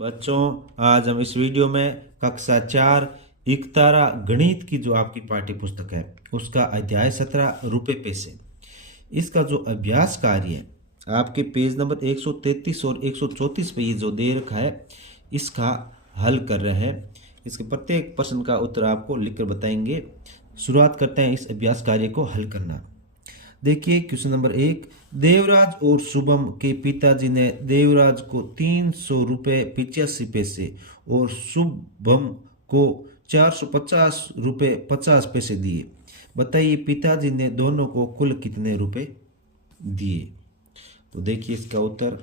बच्चों, आज हम इस वीडियो में कक्षा 4 इकतारा गणित की जो आपकी पाठ्य पुस्तक है उसका अध्याय 17 रुपये पैसे, इसका जो अभ्यास कार्य है आपके पेज नंबर 133 और 134 पे ये जो दे रखा है इसका हल कर रहे हैं। इसके प्रत्येक प्रश्न का उत्तर आपको लिखकर बताएंगे। शुरुआत करते हैं इस अभ्यास कार्य को हल करना। देखिए क्वेश्चन नंबर 1, देवराज और शुभम के पिताजी ने देवराज को 300 रुपये 85 पैसे और शुभम को 450 रुपये 50 पैसे दिए। बताइए पिताजी ने दोनों को कुल कितने रुपए दिए। तो देखिए इसका उत्तर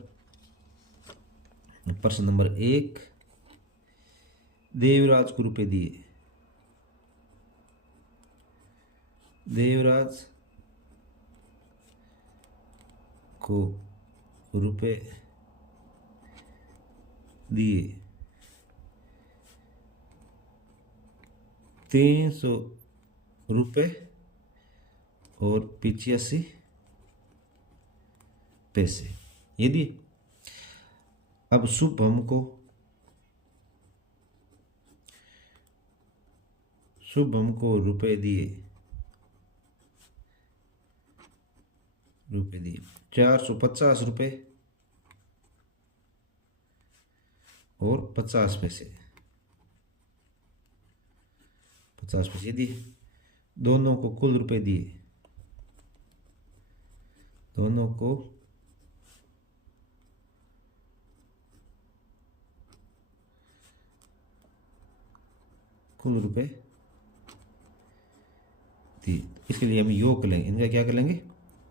प्रश्न नंबर 1, देवराज को रुपए दिए। देवराज को रुपए दिए 300 रुपये और 85 पैसे ये दिए। अब शुभम रुपए दिए 450 रुपये और 50 पैसे दिए। दोनों को कुल रुपए दिए। दोनों को कुल रुपए दिए। इसके लिए हम योग कर लेंगे। इनका क्या कर लेंगे?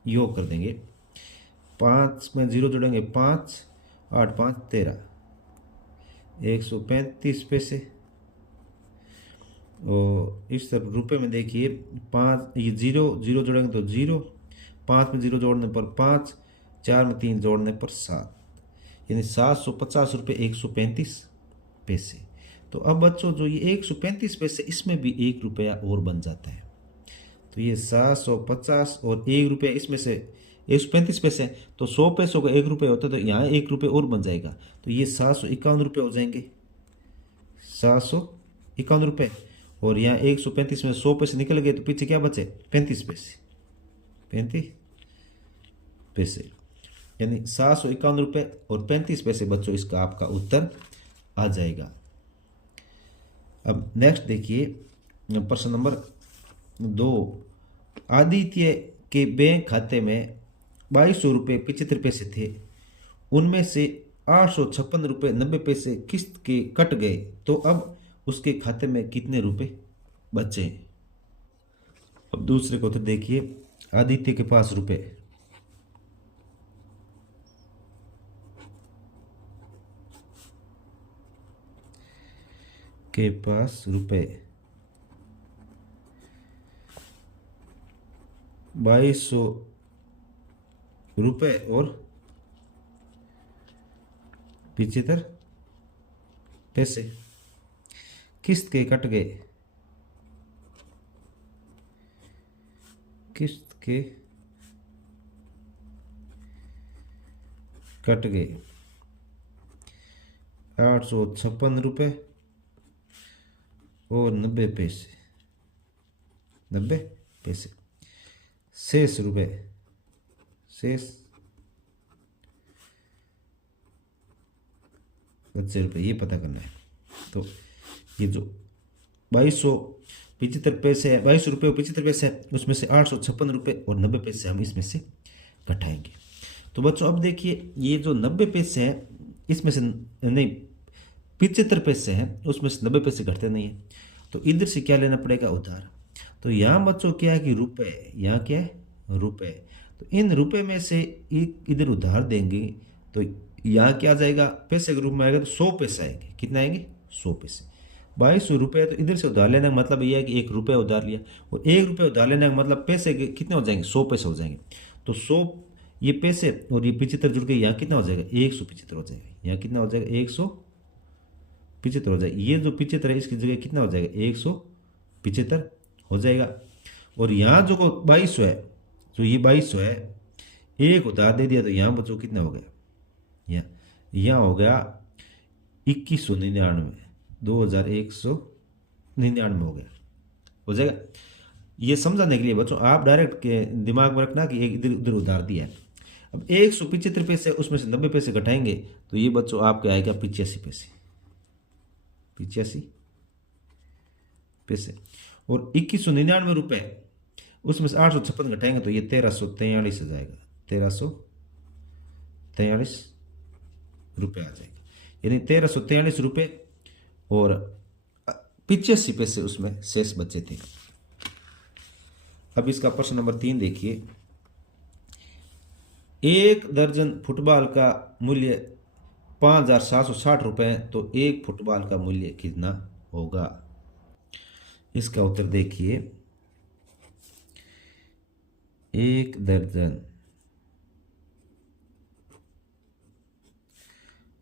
योग कर देंगे। 5 में 0 जोड़ेंगे 5, 8 5 13, 135 पैसे। और इस तरफ रुपए में देखिए 5, ये 0 जोड़ेंगे तो 0, 5 में 0 जोड़ने पर 5, 4 में 3 जोड़ने पर 7, यानी 750 रुपये 135 पैसे। तो अब बच्चों जो ये 135 पैसे इसमें भी 1 रुपया और बन जाता है। तो ये 750 और 1 रुपया इसमें से 135 पैसे, तो 100 पैसों का 1 रुपये होता है, तो यहाँ 1 रुपये और बन जाएगा। तो ये 751 रुपये हो जाएंगे। 751 रुपये और यहाँ 135 में 100 पैसे निकल गए तो पीछे क्या बचे? 35 पैसे। 35 पैसे यानी 751 रुपये और 35 पैसे बच्चों, इसका आपका उत्तर आ जाएगा। अब नेक्स्ट देखिए प्रश्न नंबर 2, आदित्य के बैंक खाते में 2200 रुपये 75 पैसे थे। उनमें से 856 रुपये 90 पैसे किस्त के कट गए, तो अब उसके खाते में कितने रुपए बचे? अब दूसरे को तो देखिए, आदित्य के पास रुपए के पास रुपए 2200 रुपये और 75 पैसे किस्त के कट गए। किस्त के कट गए 856 रुपये और 90 पैसे। 90 पैसे शेष रुपये, शेष बचे रुपये ये पता करना है। तो ये जो 2275 पैसे है, 2200 रुपये और 75 पैसे है, उसमें से 856 रुपये और 90 पैसे हम इसमें से घटाएंगे। तो बच्चों अब देखिए, ये जो 90 पैसे हैं इसमें से नहीं 75 पैसे हैं, उसमें से 90 पैसे घटते नहीं है, तो इधर से क्या लेना पड़ेगा? उधार। तो यहाँ बच्चों क्या है कि रुपए, यहाँ क्या है? रुपए। तो इन रुपए में से एक इधर उधार देंगे तो यहाँ क्या आ जाएगा? पैसे के रूप में आएगा, तो 100 पैसे आएंगे। कितना आएंगे? 100 पैसे। 2200 रुपये, तो इधर से उधार लेने का मतलब यह है कि 1 रुपया उधार लिया, और 1 रुपया उधार लेने का मतलब पैसे के कितने हो जाएंगे? 100 पैसे हो जाएंगे। तो 100 ये पैसे और ये 75 जुड़ के यहाँ कितना हो जाएगा? 175 हो जाएगा। यहाँ कितना हो जाएगा? 175 हो जाएगा। ये जो 75 है इसकी जगह कितना हो जाएगा? 175 हो जाएगा। और यहाँ जो 2200 है, जो ये 2200 है, एक उधार दे दिया तो यहाँ बच्चों कितना हो गया? यहाँ हो गया 2199, 2199 हो जाएगा। ये समझाने के लिए बच्चों आप डायरेक्ट के दिमाग में रखना कि एक इधर उधर उधार दिया है। अब 175 पैसे उसमें से 90 पैसे घटाएंगे तो ये बच्चों आपके आएगा 85 पैसे, 85 पैसे। और 2199 रुपये उसमें से 856 घटाएंगे तो ये 1343 आ जाएगा, 1343 रुपये आ जाएगा। यानी 1343 रुपये और 85 पैसे उसमें शेष बचे थे। अब इसका प्रश्न नंबर 3 देखिए, 1 दर्जन फुटबॉल का मूल्य 5,760 रुपये, तो एक फुटबॉल का मूल्य कितना होगा? इसका उत्तर देखिए, 1 दर्जन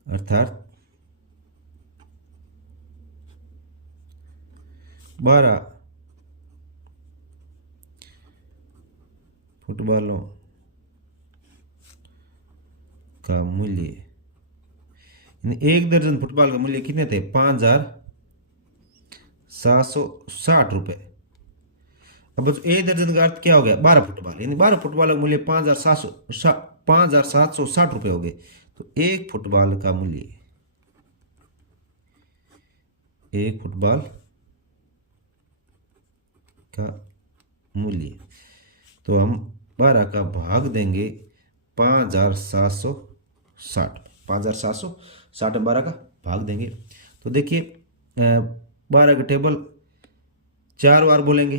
अर्थात 12 फुटबॉलों का मूल्य, यानी 1 दर्जन फुटबॉल का मूल्य कितने थे? 5,760 रुपये। अब 1 दर्जन का अर्थ क्या हो गया? 12 फुटबॉल, यानी 12 फुटबॉल का मूल्य 5,760 रुपये हो गए। तो एक फुटबॉल का मूल्य, एक फुटबॉल का मूल्य, तो हम 12 का भाग देंगे 5,760, 5,760 में 12 का भाग देंगे। तो देखिए 12 का टेबल 4 बार बोलेंगे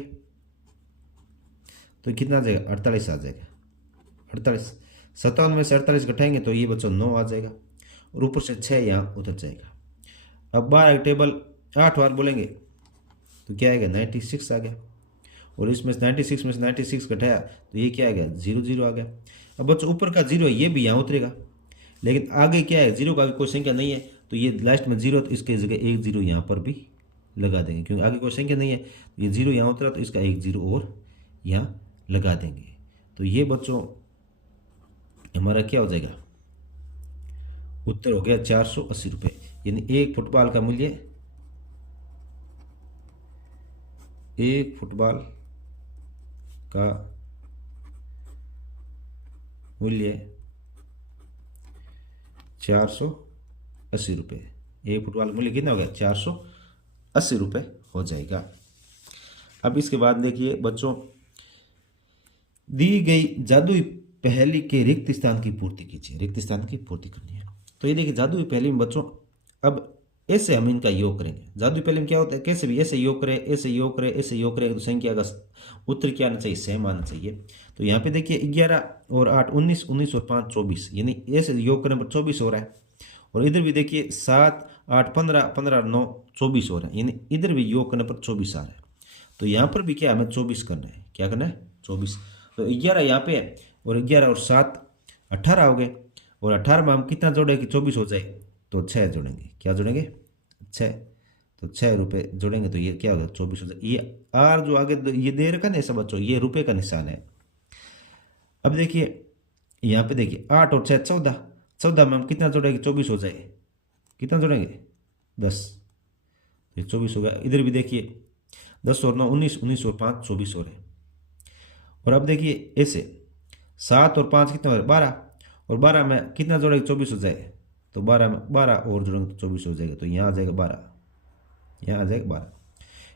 तो कितना आ जाएगा? 48 आ जाएगा, 48। 57 में से 48 घटाएंगे तो ये बच्चों 9 आ जाएगा और ऊपर से 6 यहाँ उतर जाएगा। अब 12 का टेबल 8 बार बोलेंगे तो क्या आएगा? 96 आ गया। और इसमें 96 में से 96 घटाया तो ये क्या आ गया? 00 आ गया। अब बच्चों ऊपर का 0 है ये भी यहाँ उतरेगा, लेकिन आगे क्या है? 0 का आगे कोई संख्या नहीं है तो ये लास्ट में 0, तो इसके जगह 1 0 यहाँ पर भी लगा देंगे, क्योंकि आगे कोई संख्या नहीं है। तो ये 0 यहाँ उतरा तो इसका 1 0 और यहाँ लगा देंगे। तो ये बच्चों हमारा क्या हो जाएगा? उत्तर हो गया 480 रुपये। यानी एक फुटबॉल का मूल्य, एक फुटबॉल का मूल्य 480 रुपये। एक फुटबॉल का मूल्य कितना हो गया? 480 रुपये हो जाएगा। अब इसके बाद देखिए बच्चों, दी गई जादुई पहेली के रिक्त स्थान की पूर्ति कीजिए। रिक्त स्थान की पूर्ति करनी है। तो ये देखिए जादुई पहेली में बच्चों अब ऐसे हम इनका योग करेंगे। जादुई पहेली में क्या होता है? कैसे भी ऐसे योग करें, ऐसे योग करें, ऐसे योग करें, तो संख्या का उत्तर क्या आना चाहिए? सेम आना चाहिए। तो यहाँ पे देखिए 11 और 8 19, 19 और 5 24, यानी ऐसे योग करने पर 24 हो रहा है। और इधर भी देखिए 7 8 15, 15 9 24 हो रहा है, यानी इधर भी योग करने पर 24 आ रहा है। तो यहाँ पर भी क्या हमें 24 करना है। क्या करना है? 24। तो 11 यहाँ पे है और 11 और 7 18 हो गए। और 18 में हम कितना जोड़े कि 24 हो जाए? तो 6 जोड़ेंगे। क्या जोड़ेंगे? 6। तो 6 रुपये जोड़ेंगे तो ये क्या होगा? 24 हो जाए। ये आर जो आगे ये दे रखा ना ऐसा बच्चों, ये रुपये का निशान है। अब देखिए यहाँ पे देखिए 8 और 6 14, 14 में हम कितना जोड़ेंगे? 24 हो जाए। कितना जोड़ेंगे? 10। ये 24 हो गया। इधर भी देखिए 10 और 9 19, 19 और 5 24 हो रहे हैं। और अब देखिए ऐसे 7 और 5 कितना हो रहा है? 12। और 12 में कितना जोड़ेंगे? 24 हो जाए। तो 12 में 12 और जोड़ेंगे तो 24 हो जाएगा। तो यहाँ आ जाएगा 12, यहाँ आ जाएगा 12।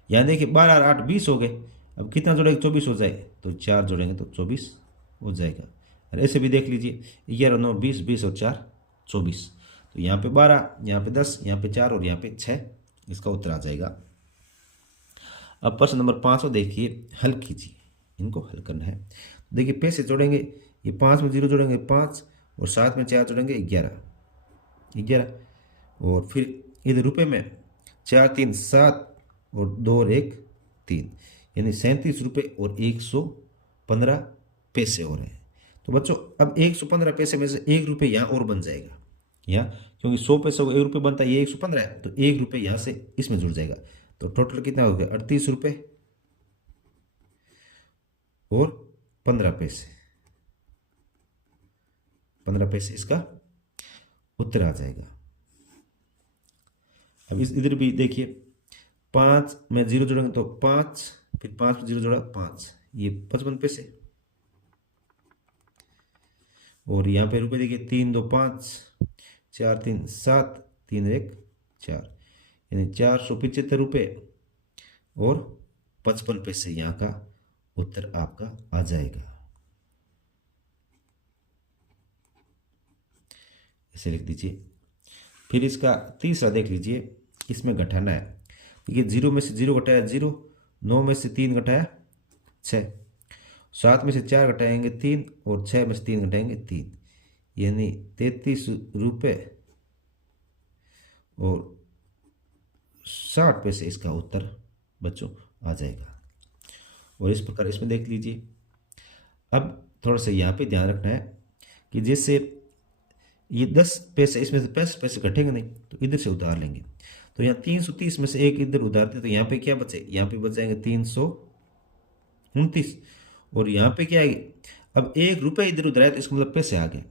यहाँ देखिए 12 और 8 20 हो गए। अब कितना जोड़ेंगे? 24 हो जाए। तो 4 जोड़ेंगे तो 24 हो जाएगा। और ऐसे भी देख लीजिए 11 9 20, 20 और 4 24। तो यहाँ पे 12, यहाँ पे 10, यहाँ पे 4 और यहाँ पे 6, इसका उत्तर आ जाएगा। अब प्रश्न नंबर 5 को देखिए, हल कीजिए। इनको हल करना है। देखिए पैसे जोड़ेंगे, ये 5 में 0 जोड़ेंगे 5 और 7 में 4 जोड़ेंगे 11, 11। और फिर इधर रुपये में 4 3 7 और 2 और 1 3, यानी 37 रुपये और 115 पैसे हो रहे हैं। तो बच्चों अब 115 पैसे में से 1 रुपये यहाँ और बन जाएगा यहाँ, क्योंकि 100 पैसे को 1 रुपये बनता है, ये 115 है तो 1 रुपये यहाँ से इसमें जुड़ जाएगा। तो टोटल कितना हो गया? 38 रुपये और 15 पैसे, 15 पैसे इसका उत्तर आ जाएगा। अब इस इधर भी देखिए 5 में 0 जोड़ेंगे तो 5, फिर 5 में 0 जोड़ा 5, ये 55 पैसे। और यहाँ पे रुपए देखिए 3 2 5, 4 3 7, 3 1 4, यानी 475 रुपये और 55 पैसे यहाँ का उत्तर आपका आ जाएगा। ऐसे लिख दीजिए। फिर इसका तीसरा देख लीजिए, इसमें घटाना है। देखिए 0 में से 0 घटाया 0, 9 में से 3 घटाया 6, 7 में से 4 घटाएंगे 3 और 6 में से 3 घटाएंगे 3, यानी 33 रुपये और 60 पैसे इसका उत्तर बच्चों आ जाएगा। और इस प्रकार इसमें देख लीजिए। अब थोड़ा सा यहाँ पे ध्यान रखना है कि जैसे ये 10 पैसे, इसमें से 65 पैसे घटेंगे नहीं तो इधर से उधार लेंगे, तो यहाँ 330 में से एक इधर उधार दे तो यहाँ पे क्या बचे, यहाँ पे बच जाएंगे 329, और यहाँ पे क्या आएगी, अब 1 रुपये इधर उधर आया तो इसका मतलब पैसे आ गए,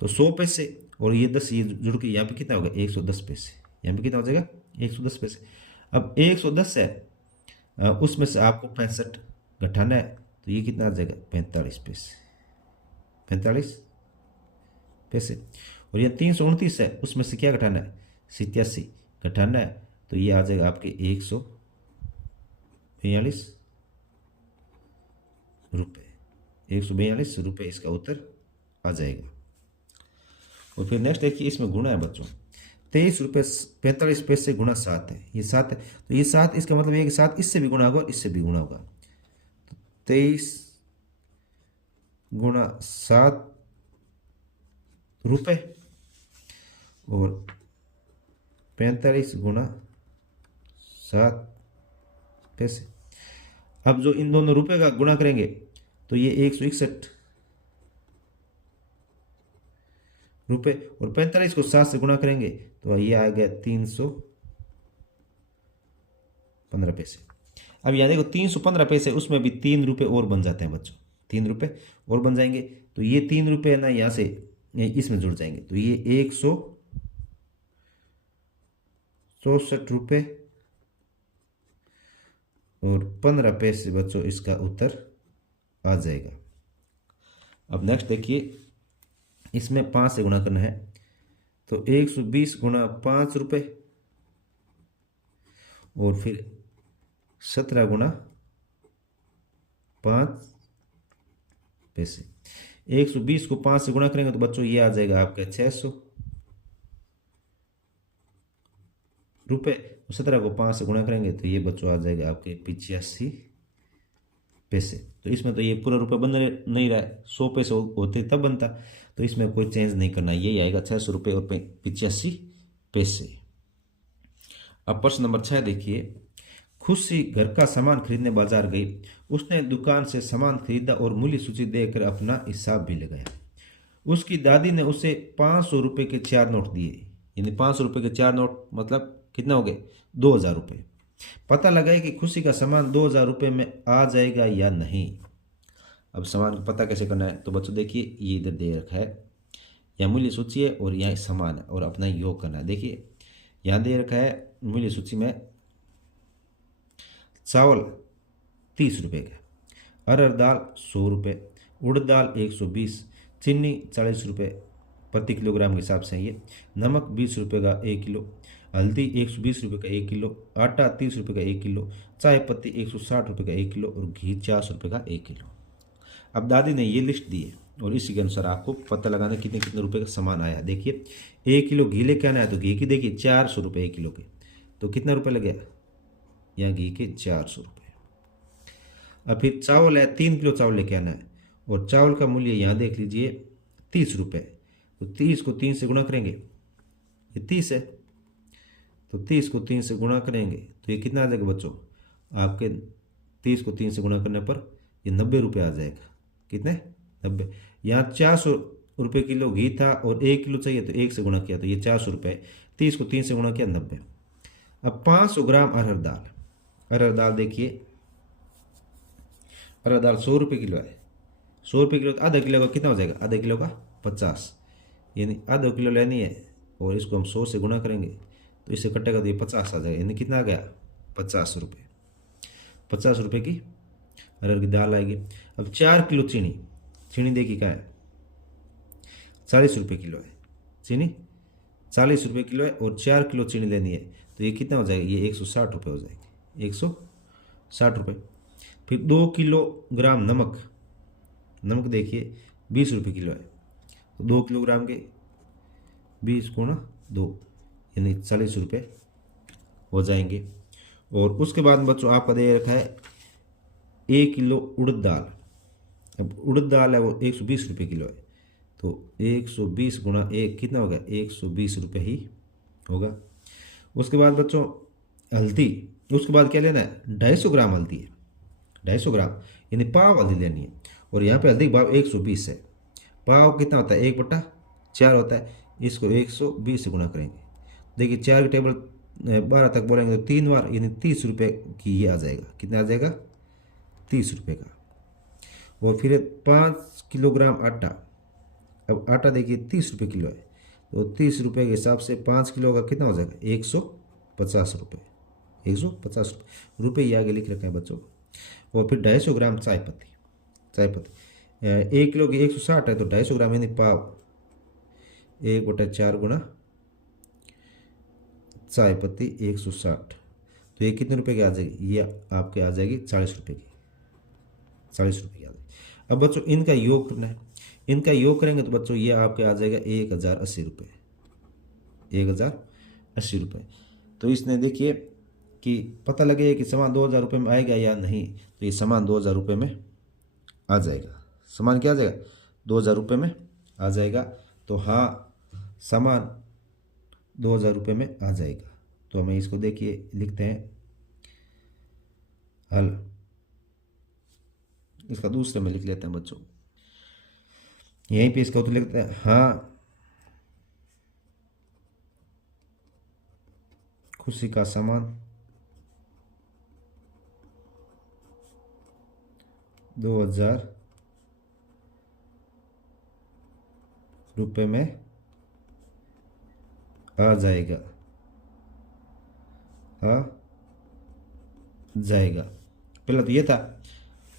तो 100 पैसे और ये 10 ये जुड़ के यहाँ पे कितना होगा 110 पैसे, यहाँ पे कितना हो जाएगा 110 पैसे। अब 110 है, उसमें से आपको 65 घटाना है तो ये कितना आ जाएगा 45 पैसे, 45 पैसे। और ये 329 है, उसमें से क्या घटाना है 87 घटाना है तो ये आ जाएगा आपके 142 रुपये, 142 रुपये इसका उत्तर आ जाएगा। और फिर नेक्स्ट देखिए, इसमें गुणा है बच्चों, 23 रुपये 45 पैसे गुणा 7 है, ये 7 है तो ये 7 इसका मतलब ये कि 7 इससे भी गुणा होगा और इससे भी गुणा होगा, तो 23 गुणा 7 रुपये और 45 गुणा 7 पैसे। अब जो इन दोनों रुपए का गुणा करेंगे तो ये 161 रुपये और 45 को 7 से गुणा करेंगे तो ये आ गया 315 पैसे। अब यहाँ देखो 315 पैसे, उसमें भी 3 रुपये और बन जाते हैं बच्चों, 3 रुपये और बन जाएंगे तो ये 3 रुपये ना यहाँ से इसमें जुड़ जाएंगे तो ये 164 रुपये और 15 पैसे बच्चों इसका उत्तर आ जाएगा। अब नेक्स्ट देखिए, इसमें 5 से गुणा करना है तो 120 गुणा 5 रुपये और फिर 17 गुणा 5 पैसे। 120 को 5 से गुणा करेंगे तो बच्चों ये आ जाएगा आपका 600 रुपये, 17 को 5 से गुणा करेंगे तो ये बच्चों आ जाएगा आपके 85 पैसे। तो इसमें तो ये पूरा रुपये बन नहीं रहा है, 100 पैसे होते तब बनता, तो इसमें कोई चेंज नहीं करना, यही आएगा 600 रुपये और 85 पैसे। अब प्रश्न नंबर 6 देखिए, खुशी घर का सामान खरीदने बाजार गई, उसने दुकान से सामान खरीदा और मूल्य सूची देकर अपना हिसाब भी लगाया। उसकी दादी ने उसे 500 रुपये के 4 नोट दिए, यानी 500 रुपये के 4 नोट मतलब कितना हो गए 2000 रुपये। पता लगाए कि खुशी का सामान 2000 रुपये में आ जाएगा या नहीं। अब सामान का पता कैसे करना है, तो बच्चों देखिए ये इधर दे रखा है, यहाँ मूल्य सूची है और यहाँ सामान है और अपना योग करना है। देखिए यहाँ दे रखा है मूल्य सूची में चावल 30 रुपये का, अरहर दाल 100 रुपये, उड़द दाल 120, चीनी 40 रुपये प्रति किलोग्राम के हिसाब से ये, नमक 20 रुपये का 1 किलो, हल्दी 120 रुपये का 1 किलो, आटा 30 रुपये का 1 किलो, चाय पत्ती 160 रुपये का 1 किलो और घी 400 रुपये का 1 किलो। अब दादी ने ये लिस्ट दी है और इसी के अनुसार आपको पता लगाना कितने कितने रुपए का सामान आया। देखिए 1 किलो घी लेके आना है तो घी की देखिए 400 रुपये 1 किलो के, तो कितना रुपये लगे यहाँ घी के 400 रुपये। अब फिर चावल है 3 किलो चावल लेके आना है और चावल का मूल्य यहाँ देख लीजिए 30 रुपये, तो 30 को 3 से गुणा करेंगे, ये 30 है तो 30 को 3 से गुणा करेंगे तो ये कितना आ जाएगा बच्चों आपके, 30 को 3 से गुणा करने पर ये 90 रुपये आ जाएगा। कितने 90। यहाँ 400 रुपये किलो घी था और 1 किलो चाहिए तो 1 से गुणा किया तो ये 400 रुपये, 30 को 3 से गुणा किया 90। अब 500 ग्राम अरहर दाल, अरहर दाल देखिए अरहर दाल 100 रुपये किलो है, 100 रुपये किलो तो आधा किलो का कितना हो जाएगा, आधा किलो का 50, यानी आधा किलो लेनी है और इसको हम 100 से गुणा करेंगे तो इसे कटेगा तो ये 50 आ जाएगा, यानी कितना आ गया 50 रुपये। 50 रुपये की अरहर की दाल आएगी। अब 4 किलो चीनी, चीनी देखिए क्या है 40 रुपये किलो है, चीनी 40 रुपये किलो है और 4 किलो चीनी लेनी है तो ये कितना हो जाएगा, ये 160 रुपये हो जाएगी, 160 रुपये। फिर 2 किलोग्राम नमक, नमक देखिए 20 रुपये किलो है, तो 2 किलोग्राम के 20 गुणा 2 यानी 40 रुपये हो जाएंगे। और उसके बाद बच्चों आपका दे रखा है 1 किलो उड़द दाल। अब उड़द दाल है वो 120 रुपये किलो है, तो 120 गुणा 1 कितना होगा, 120 रुपये ही होगा। उसके बाद बच्चों हल्दी, उसके बाद क्या लेना है 250 ग्राम हल्दी है, 250 ग्राम यानी पाव हल्दी लेनी है। और यहाँ पे हल्दी का भाव 120 है, पाव कितना होता है 1/4 होता है, इसको 120 से गुणा करेंगे। देखिए 4 के टेबल 12 तक बोलेंगे तो 3 बार यानी 30 रुपये की ये आ जाएगा, कितना आ जाएगा 30 रुपये का। और फिर 5 किलोग्राम आटा, अब आटा देखिए 30 रुपये किलो है, तो 30 रुपये के हिसाब से 5 किलो का कितना हो जाएगा 150 रुपये, 150 रुपये ये आगे लिख रखे हैं बच्चों को। और फिर 250 ग्राम चाय पत्ती, 1 किलो की 160 है तो 250 ग्राम यानी पाव 1/4 गुणा चाय पत्ती 160, तो ये कितने रुपए की आ जाएगी, ये आपके आ जाएगी 40 रुपये की, 40 रुपये की आ जाएगी। अब बच्चों इनका योग करना है, इनका योग करेंगे तो बच्चों ये आपके आ जाएगा 1080 रुपये, 1080 रुपये। तो इसने देखिए कि पता लगे कि सामान 2000 रुपये में आएगा या नहीं, तो ये सामान 2000 रुपये में आ जाएगा, सामान क्या आ जाएगा 2000 रुपये में आ जाएगा। तो हाँ सामान 2000 रुपये में आ जाएगा। तो हमें इसको देखिए लिखते हैं हल, इसका दूसरे में लिख लेते हैं बच्चों, यहीं पे इसका उत्तर लिखते हैं हाँ खुशी का सामान 2000 रुपये में आ जाएगा, आ जाएगा। पहला तो ये था,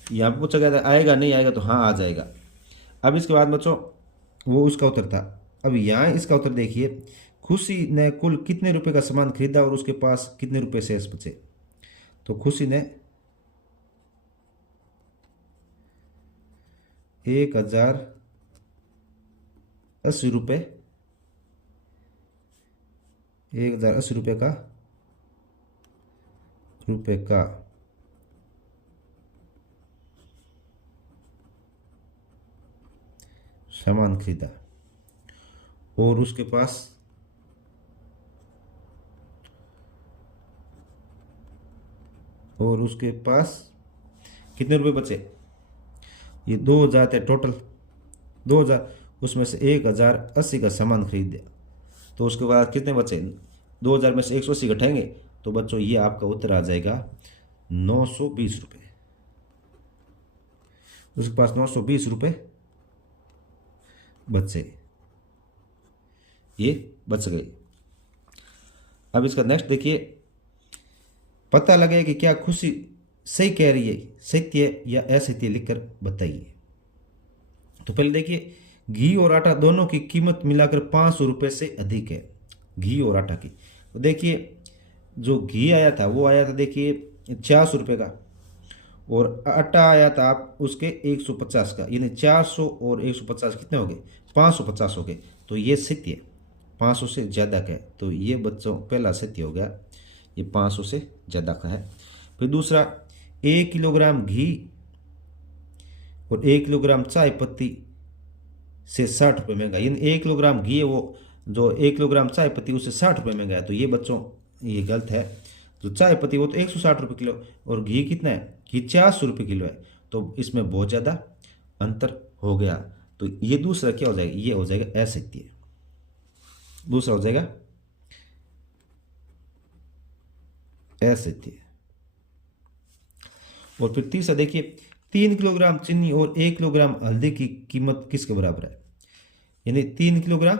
यहाँ पे पूछा गया था आएगा नहीं आएगा, तो हाँ आ जाएगा। अब इसके बाद बच्चों वो उसका उत्तर था। अब यहाँ इसका उत्तर देखिए, खुशी ने कुल कितने रुपए का सामान खरीदा और उसके पास कितने रुपए शेष बचे। तो खुशी ने 1080 रुपये, 1080 रुपये का सामान खरीदा और उसके पास कितने रुपए बचे, ये 2000 थे टोटल, 2000 उसमें से 1080 का सामान खरीद दिया, तो उसके बाद कितने बचे 2000 में से 180 घटाएंगे तो बच्चों ये आपका उत्तर आ जाएगा 920 रुपये। उसके पास 920 रुपये बचे, ये बच गए। अब इसका नेक्स्ट देखिए, पता लगे कि क्या खुशी सही कह रही है, सत्य या असत्य लिखकर बताइए। तो पहले देखिए, घी और आटा दोनों की कीमत मिलाकर 500 रुपये से अधिक है, घी और आटा की। तो देखिए जो घी आया था वो आया था देखिए 400 रुपये का, और आटा आया था आप उसके 150 का, यानी 400 और 150 कितने हो गए 550 हो गए। तो ये सत्य 500 से ज़्यादा का है, तो ये बच्चों पहला सत्य हो गया, ये 500 से ज़्यादा का है। फिर दूसरा, 1 किलोग्राम घी और 1 किलोग्राम चाय पत्ती से 60 रुपये महंगा, यानी 1 किलोग्राम घी है वो जो 1 किलोग्राम चाय पत्ती उससे 60 रुपये महंगा है। तो ये बच्चों ये गलत है, जो चाय पत्ती वो तो 160 रुपये किलो और घी कितना है, घी 400 रुपये किलो है, तो इसमें बहुत ज़्यादा अंतर हो गया। तो ये दूसरा क्या हो जाएगा, ये हो जाएगा असत्य, दूसरा हो जाएगा असत्य। और फिर तीसरा देखिए, 3 किलोग्राम चीनी और 1 किलोग्राम हल्दी की कीमत किसके बराबर है, यानी 3 किलोग्राम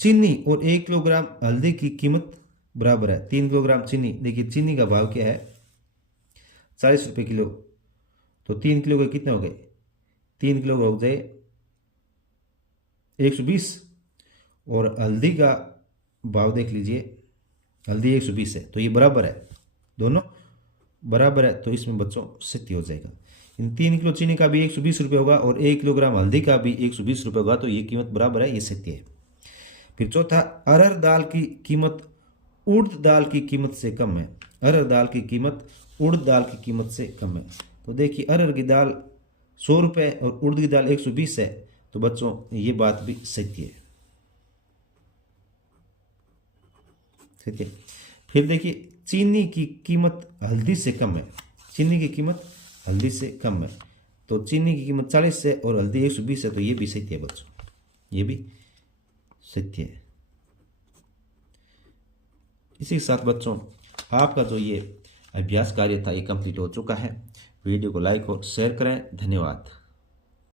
चीनी और 1 किलोग्राम हल्दी की कीमत बराबर है 3 किलोग्राम चीनी। देखिए चीनी का भाव क्या है 40 रुपये किलो, तो 3 किलो के कितने हो गए, 3 किलो का हो जाए 120। और हल्दी का भाव देख लीजिए, हल्दी 120 है, तो ये बराबर है, दोनों बराबर है, तो इसमें बच्चों सत्य हो जाएगा। इन 3 किलो चीनी का भी 120 रुपये होगा और 1 किलोग्राम हल्दी का भी 120 रुपये होगा, तो ये कीमत बराबर है, ये सत्य है। फिर चौथा, अरहर दाल की कीमत उड़द दाल की कीमत से कम है। अरहर दाल की कीमत उड़द दाल की कीमत से कम है। तो देखिए अरहर की दाल 100 रुपये और उड़द की दाल 120 है, तो बच्चों ये बात भी सत्य है, ठीक है। फिर देखिए चीनी की कीमत हल्दी से कम है। चीनी की कीमत हल्दी से कम है, तो चीनी की कीमत 40 है और हल्दी 120 है, तो ये भी सत्य है बच्चों, ये भी सत्य है। इसी के साथ बच्चों आपका जो ये अभ्यास कार्य था ये कंप्लीट हो चुका है। वीडियो को लाइक और शेयर करें। धन्यवाद।